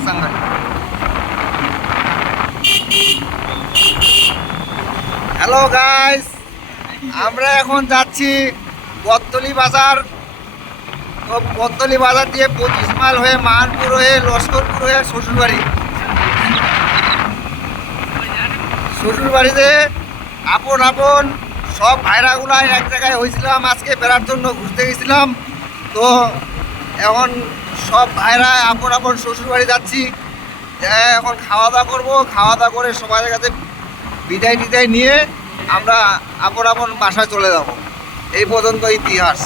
হাসানগাড়ি hello guys আমরা এখন যাচ্ছি বত্তলি বাজার। বত্তলি বাজার দিয়ে পঁচিশ মাইল হয়ে মানপুর হয়ে লস্করপুর হয়ে শ্বশুরবাড়ি। শ্বশুরবাড়িতে আপন আপন সব ভাইরাগুলা এক জায়গায় হয়েছিলাম, আজকে বেড়ার জন্য ঘুরতে গেছিলাম। তো এখন সব ভাইরা আপন আপন শ্বশুরবাড়ি যাচ্ছি। এখন খাওয়া দাওয়া করব। খাওয়া দাওয়া করে সবার কাছে বিদায় টিদায় নিয়ে আমরা আপন আপন বাসায় চলে যাব। এই পর্যন্ত ইতিহাস।